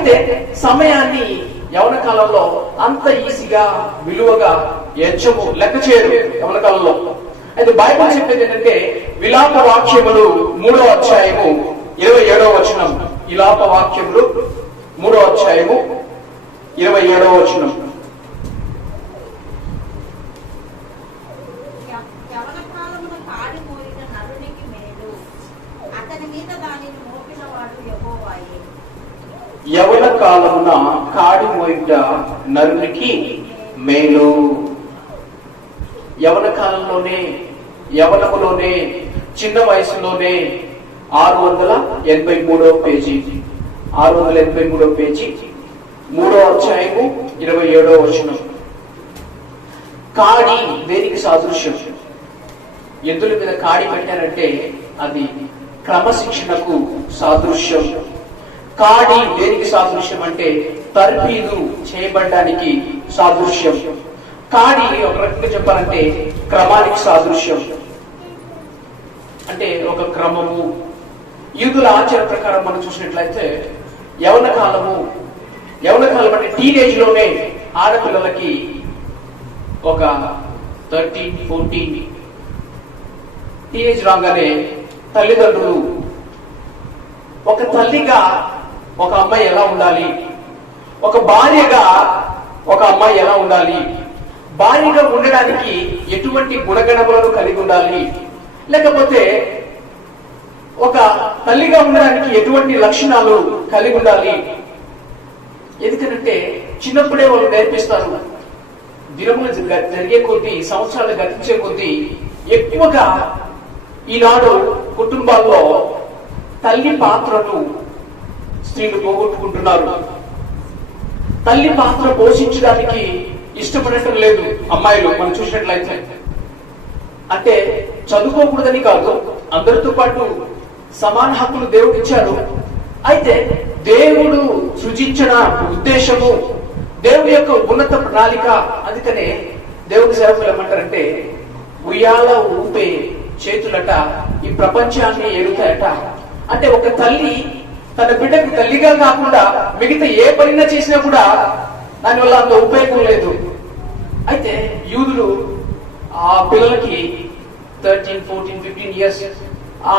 అయితే సమయాన్ని యవన కాలంలో అంత ఈజీగా విలువగా ఎంచము లెక్క చేయరు యవన కాలంలో. అయితే బైబిల్ చెప్పేది ఏంటంటే విలాప వాక్యములు మూడో అధ్యాయము ఇరవై ఏడవ వచనం. విలాప వాక్యములు మూడో అధ్యాయము ఇరవై ఏడవ వచనం యవన కాలమున కాడి మోరిన నరునికి మేలు అతని మీద దానిని మోపిన వాడు యెహోవాయే యవన కాలమున కాడి మోయిట నరునికి మేలు. యవన కాలంలోనే యవనములోనే చిన్న వయసులోనే ఆరు వందల ఎనభై మూడో పేజీ. ఆరు వందల ఎనభై మూడో పేజీ మూడో అధ్యాయము ఇరవై ఏడో వచనం. కాడి దేనికి సాదృశ్యం. ఎద్దుల మీద కాడి పెట్టారంటే అది క్రమశిక్షణకు సాదృశ్యం. కాడి దేనికి సాదృశ్యం అంటే తర్ఫీదు చేయబడడానికి సాదృశ్యం. కాడి ఒక రకంగా చెప్పాలంటే క్రమానికి సాదృశ్యం. అంటే ఒక క్రమము. యూదుల ఆచార ప్రకారం మనం చూసినట్లయితే యవన కాలము యవన కాలం అంటే టీనేజ్లోనే ఆడపిల్లలకి ఒక థర్టీన్ ఫోర్టీన్ టీనేజ్ రాగానే తల్లిదండ్రులు ఒక తల్లిగా ఒక అమ్మాయి ఎలా ఉండాలి? ఒక భార్యగా ఒక అమ్మాయి ఎలా ఉండాలి? భార్యగా ఉండడానికి ఎటువంటి గుణగణములను కలిగి ఉండాలి? లేకపోతే ఒక తల్లిగా ఉండడానికి ఎటువంటి లక్షణాలు కలిగి ఉండాలి? ఎందుకంటే చిన్నప్పుడే వాళ్ళు నేర్పిస్తారు దినములు జరిగే కొద్దీ సంవత్సరాలు గతించే కొద్దీ ఎక్కువగా ఈనాడు కుటుంబాల్లో తల్లి పాత్రను స్త్రీలు పోగొట్టుకుంటున్నారు. తల్లి పాత్ర పోషించడానికి ఇష్టపడటం లేదు అమ్మాయిలు. మనం చూసినట్లయితే. అంటే చదువుకోకూడదని కాదు అందరితో పాటు సమాన హక్కులు దేవుడు ఇచ్చారు అయితే దేవుడు సృజించిన ఉద్దేశము దేవుడి యొక్క ఉన్నత ప్రణాళిక అందుకనే దేవుడి సేవకులు ఏమంటారంటే ఉయ్యాల ఊపే చేతులట ఈ ప్రపంచాన్ని ఎరుగుతాయట అంటే ఒక తల్లి తన బిడ్డకు తల్లిగా కాకుండా మిగతా ఏ పనినా చేసినా కూడా దానివల్ల అంత ఉపయోగం లేదు. అయితే యూదులు ఆ పిల్లలకి థర్టీన్ ఫోర్టీన్ ఫిఫ్టీన్ ఇయర్స్ ఆ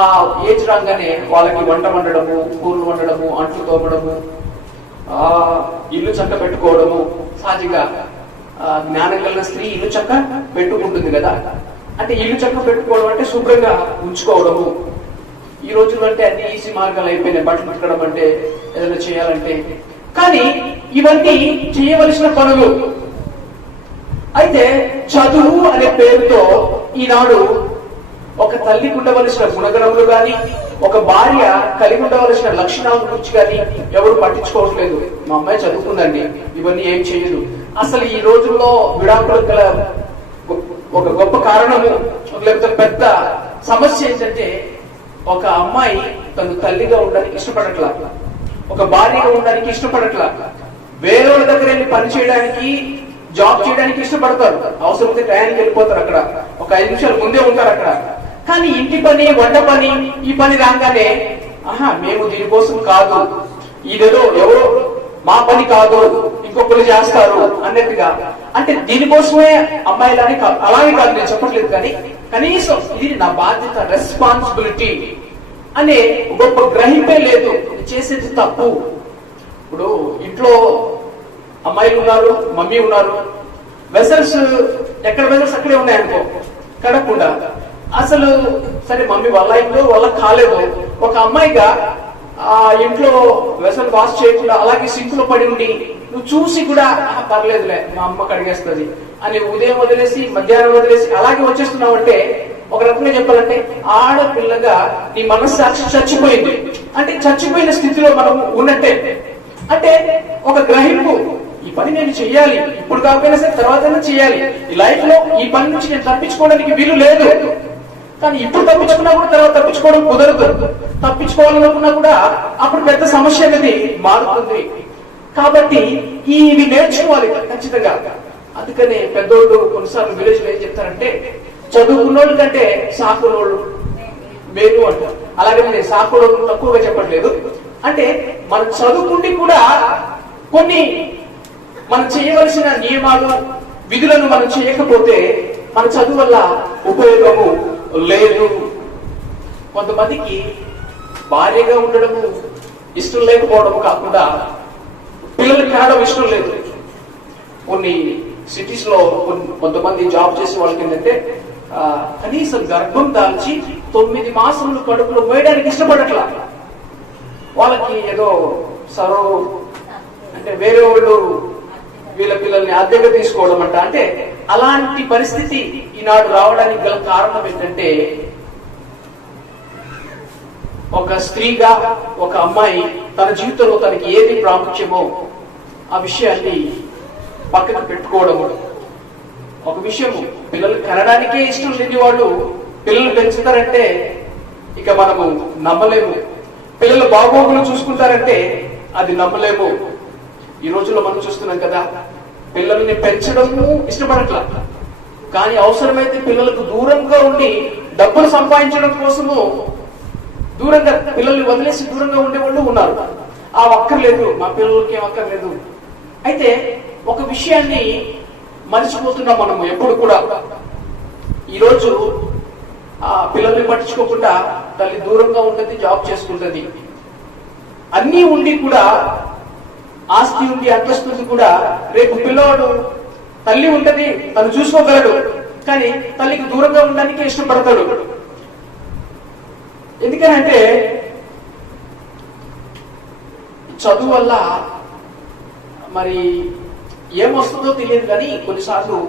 ఏజ్ రాగానే వాళ్ళకి వంట వండడము కూరలు వండడము అంట్లు తోమడము ఆ ఇల్లు చక్క పెట్టుకోవడము సహజంగా ఆ, జ్ఞానం కలిగిన స్త్రీ ఇల్లు చక్క పెట్టుకుంటుంది కదా. అంటే ఇల్లు చక్క పెట్టుకోవడం అంటే శుభ్రంగా ఉంచుకోవడము. ఈ రోజుల్లో అంటే అన్ని ఈజీ మార్గాలు అయిపోయినాయి. బట్టలు పెట్టడం అంటే ఏదైనా చేయాలంటే. కానీ ఇవన్నీ చేయవలసిన పనులు. అయితే చదువు అనే పేరుతో ఈనాడు ఒక తల్లికి ఉండవలసిన గుణగణములు కానీ ఒక భార్య కలిగి ఉండవలసిన లక్షణాల గురించి కానీ ఎవరు పట్టించుకోవట్లేదు. మా అమ్మాయి చదువుకుందండి. ఇవన్నీ ఏం చేయదు. అసలు ఈ రోజుల్లో విడాకులకు గల ఒక గొప్ప కారణము లేకపోతే పెద్ద సమస్య ఏంటంటే ఒక అమ్మాయి తను తల్లిగా ఉండడానికి ఇష్టపడట్లా. ఒక భార్యగా ఉండడానికి ఇష్టపడట్లా. వేరే వాళ్ళ దగ్గర వెళ్ళి పని చేయడానికి జాబ్ చేయడానికి ఇష్టపడతారు. అవసరమైతే టయానికి వెళ్ళిపోతారు అక్కడ. ఒక ఐదు నిమిషాలు ముందే ఉంటారు అక్కడ. కానీ ఇంటి పని వంట పని ఈ పని రాగానే ఆహా మేము దీనికోసం కాదు. ఇదేదో ఎవరో మా పని కాదు. ఇంకొకరు చేస్తారు అన్నట్టుగా. అంటే దీనికోసమే అమ్మాయిలని కాదు అలాగే కాదు నేను చెప్పట్లేదు కానీ కనీసం ఇది నా బాధ్యత రెస్పాన్సిబిలిటీ అనే గొప్ప గ్రహింపే లేదు. ఇది చేసేది తప్పు. ఇప్పుడు ఇంట్లో అమ్మాయిలు ఉన్నారు మమ్మీ ఉన్నారు. వెసల్స్ ఎక్కడ వెసల్స్ అక్కడే ఉన్నాయనుకో కడకుండా అసలు సరే మమ్మీ వాళ్ళ ఇంట్లో వాళ్ళ కాలేదు ఒక అమ్మాయిగా ఆ ఇంట్లో వెసల్ వాష్ చేయకుండా అలాగే సింకులో పడి ఉండి నువ్వు చూసి కూడా పర్లేదులే మా అమ్మ కడిగేస్తుంది అని ఉదయం వదిలేసి మధ్యాహ్నం వదిలేసి అలాగే వచ్చేస్తున్నావు అంటే ఒక రకంగా చెప్పాలంటే ఆడపిల్లగా నీ మనస్సాక్షి చచ్చిపోయింది. అంటే చచ్చిపోయిన స్థితిలో మనం ఉన్నట్టే. అంటే ఒక గ్రహింపు ఈ పని నేను చెయ్యాలి ఇప్పుడు కాకపోయినా సరే తర్వాత చేయాలి ఈ లైఫ్లో ఈ పని నుంచి నేను తప్పించుకోవడానికి వీలు లేదు. కానీ ఇప్పుడు తప్పించుకున్నా కూడా తర్వాత తప్పించుకోవడం కుదరదు. తప్పించుకోవాలనుకున్నా కూడా అప్పుడు పెద్ద సమస్య అనేది మారుతుంది. కాబట్టి ఈ ఇవి నేర్చుకోవాలి ఖచ్చితంగా. అందుకనే పెద్దోళ్ళు కొన్నిసార్లు విలేజ్ ఏం చెప్తారంటే చదువుకున్నోళ్ళు కంటే సాకున్నోళ్ళు మేలు అంటారు. అలాగే నేను సాకుడు తక్కువగా చెప్పట్లేదు. అంటే మనం చదువుకుండి కూడా కొన్ని మనం చేయవలసిన నియమాలు విధులను మనం చేయకపోతే మన చదువు వల్ల ఉపయోగము లేదు. కొంతమందికి భార్యగా ఉండడము ఇష్టం లేకపోవడం కాకుండా పిల్లలు కనడం ఇష్టం లేదు. కొన్ని సిటీస్లో కొన్ని- కొంతమంది జాబ్ చేసే వాళ్ళకి ఏంటంటే కనీసం గర్భం దాల్చి తొమ్మిది మాసములు కడుపులో పోయడానికి ఇష్టపడట్లా. వాళ్ళకి ఏదో సరో అంటే వేరే వాళ్ళు వీళ్ళ పిల్లల్ని అద్దెగా తీసుకోవడం అంట. అంటే అలాంటి పరిస్థితి ఈనాడు రావడానికి గల కారణం ఏంటంటే ఒక స్త్రీగా ఒక అమ్మాయి తన జీవితంలో తనకి ఏది ప్రాముఖ్యమో ఆ విషయాన్ని పక్కకు పెట్టుకోవడము ఒక విషయం పిల్లలు కనడానికే ఇష్టం లేని వాళ్ళు పిల్లలు పెంచుతారంటే ఇక మనము నమ్మలేము. పిల్లలు బాగోగులు చూసుకుంటారంటే అది నమ్మలేము. ఈ రోజుల్లో మనం చూస్తున్నాం కదా పిల్లల్ని పెంచడము ఇష్టపడట్లా. కానీ అవసరమైతే పిల్లలకు దూరంగా ఉండి డబ్బులు సంపాదించడం కోసము దూరంగా పిల్లల్ని వదిలేసి దూరంగా ఉండేవాళ్ళు ఉన్నారు. ఆ అక్కర్లేదు మా పిల్లలకి ఏం అక్కర్లేదు అయితే ఒక విషయాన్ని మర్చిపోతున్నాం మనము ఎప్పుడు కూడా. ఈరోజు ఆ పిల్లల్ని పట్టించుకోకుండా తల్లి దూరంగా ఉంటుంది జాబ్ చేసుకుంటుంది. అన్నీ ఉండి కూడా ఆస్తి ఉండి అంతస్తుంది కూడా రేపు పిల్లవాడు తల్లి ఉంటది తను చూసుకోగలడు. కానీ తల్లికి దూరంగా ఉండడానికి ఇష్టపడతాడు. ఎందుకనంటే చదువు వల్ల మరి ఏమొస్తుందో తెలియదు కానీ కొన్నిసార్లు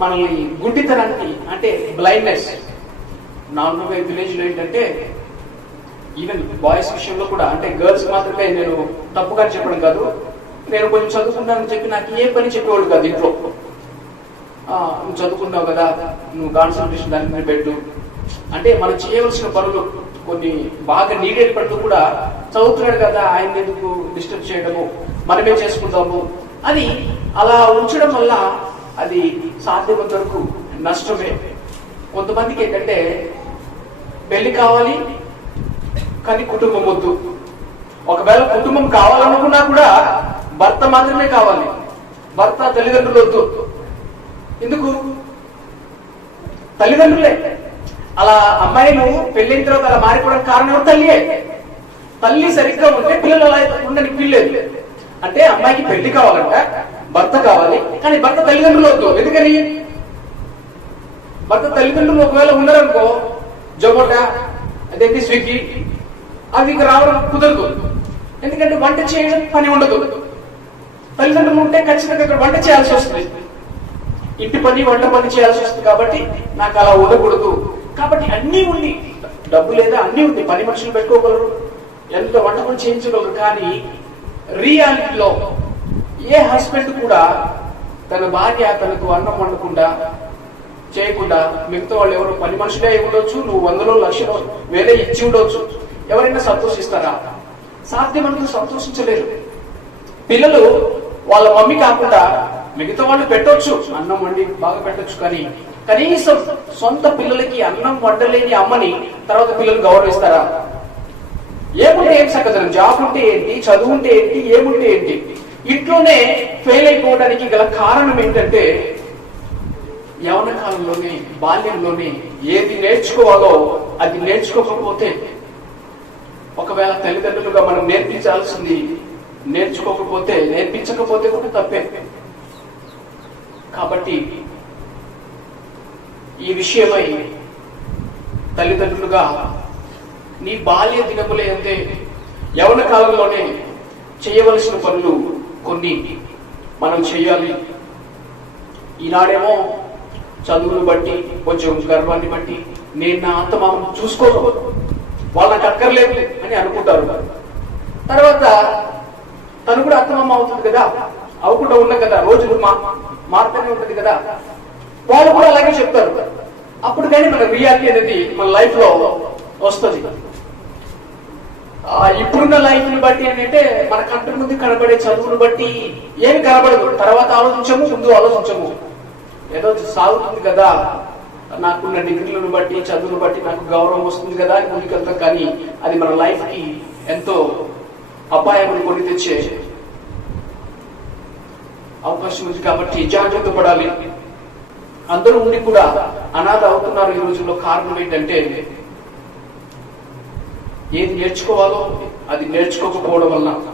మనల్ని గుడ్డితనానికి అంటే బ్లైండ్నెస్ నార్మల్గా విలేజ్లో ఏంటంటే ఈవెన్ బాయ్స్ విషయంలో కూడా అంటే గర్ల్స్ మాత్రమే నేను తప్పుగా చెప్పడం కాదు నేను కొంచెం చదువుకున్నానని చెప్పి నాకు ఏ పని చెప్పేవాళ్ళు కాదు ఇంట్లో. నువ్వు చదువుకున్నావు కదా నువ్వు కాన్సన్ట్రేషన్ దాని మీద పెట్టు. అంటే మనం చేయవలసిన పనులు కొన్ని బాగా నీడెడ్ పనులు కూడా చదువుతున్నాడు కదా ఆయన ఎందుకు డిస్టర్బ్ చేయడము మనమే చేసుకుంటాము అని అలా ఉంచడం వల్ల అది సాధ్యమంత వరకు నష్టమే. కొంతమందికి ఏంటంటే పెళ్ళి కావాలి కానీ కుటుంబం వద్దు. ఒకవేళ కుటుంబం కావాలనుకున్నా కూడా భర్త మాత్రమే కావాలి. భర్త తల్లిదండ్రులు వద్దు. ఎందుకు? తల్లిదండ్రులే. అలా అమ్మాయిలు పెళ్ళైన తర్వాత అలా మారిపోవడానికి కారణం ఎవరు? తల్లియే. తల్లి సరిగ్గా ఉంటే పిల్లలు అలా ఉండడానికి వీల్లేదు. అంటే అమ్మాయికి పెళ్ళి కావాలంట భర్త కావాలి కానీ భర్త తల్లిదండ్రులు వద్దు. ఎందుకని? భర్త తల్లిదండ్రులు ఒకవేళ ఉన్నారనుకో జొమాటో అదేంటి స్విగ్గీ? అవి రావడం కుదరదు. ఎందుకంటే వంట చేయడం పని ఉండదు. తల్లిదండ్రులు ఉంటే ఖచ్చితంగా ఇక్కడ వంట చేయాల్సి వస్తుంది. ఇంటి పని వంట పని చేయాల్సి వస్తుంది కాబట్టి నాకు అలా ఉండకూడదు. కాబట్టి అన్నీ ఉంది డబ్బు లేదా అన్నీ ఉంది పని మనుషులు పెట్టుకోగలరు ఎంత వంట పని చేయించగలరు కానీ రియాలిటీలో ఏ హస్బెండ్ కూడా తన భార్య తనకు అన్నం వండకుండా చేయకుండా మిగతా వాళ్ళు ఎవరు పని మనుషులే ఉండొచ్చు నువ్వు వందలో లక్షలో వేరే ఇచ్చి ఉండొచ్చు. ఎవరైనా సంతోషిస్తారా? సాధ్యమంటూ సంతోషించలేరు. పిల్లలు వాళ్ళ మమ్మీ కాకుండా మిగతా వాళ్ళు పెట్టొచ్చు అన్నం వండి బాగా పెట్టొచ్చు కానీ కనీసం సొంత పిల్లలకి అన్నం వండలేని అమ్మని తర్వాత పిల్లలు గౌరవిస్తారా? ఏముంటే ఏం సంగతి జాబ్ ఉంటే ఏంటి? చదువు ఉంటే ఏంటి? ఏముంటే ఏంటి? ఇంట్లోనే ఫెయిల్ అయిపోవడానికి గల కారణం ఏంటంటే యవన కాలంలోనే బాల్యంలోనే ఏది నేర్చుకోవాలో అది నేర్చుకోకపోతే ఒకవేళ తల్లిదండ్రులుగా మనం నేర్పించాల్సింది నేర్చుకోకపోతే నేర్పించకపోతే కూడా తప్పే. కాబట్టి ఈ విషయమై తల్లిదండ్రులుగా నీ బాల్య దినములే అంతే యవన కాలంలోనే చేయవలసిన పనులు కొన్ని మనం చేయాలి. ఈనాడేమో చదువును బట్టి కొంచెం గర్వాన్ని బట్టి నేను నా అంత మనం చూసుకోను వాళ్ళకి అక్కర్లేదు అని అనుకుంటారు. తర్వాత తను కూడా అత్తమమ్మ అవుతుంది కదా? అవ్వకుండా ఉన్న కదా? రోజులు మా మారుతూనే ఉంటుంది కదా? వాళ్ళు కూడా అలాగే చెప్తారు. అప్పుడు కానీ మన రియాలిటీ అనేది మన లైఫ్లో వస్తుంది. ఇప్పుడున్న లైఫ్ని బట్టి ఏంటంటే మన కంటి ముందు కనబడే చదువును బట్టి ఏమి కనబడదు. తర్వాత ఆలోచించము ముందు ఆలోచించము. ఏదో సాగుతుంది కదా? నాకున్న డిగ్రీలను బట్టి చదువును బట్టి నాకు గౌరవం వస్తుంది కదా అని కానీ అది మన లైఫ్కి ఎంతో అపాయం కొని తెచ్చే అవకాశం ఉంది కాబట్టి జాగ్రత్త పడాలి. అందరూ ఉండి కూడా అనాథ అవుతున్నారు ఈ రోజుల్లో కారణం ఏంటంటే ఏది నేర్చుకోవాలో అది నేర్చుకోకపోవడం వల్ల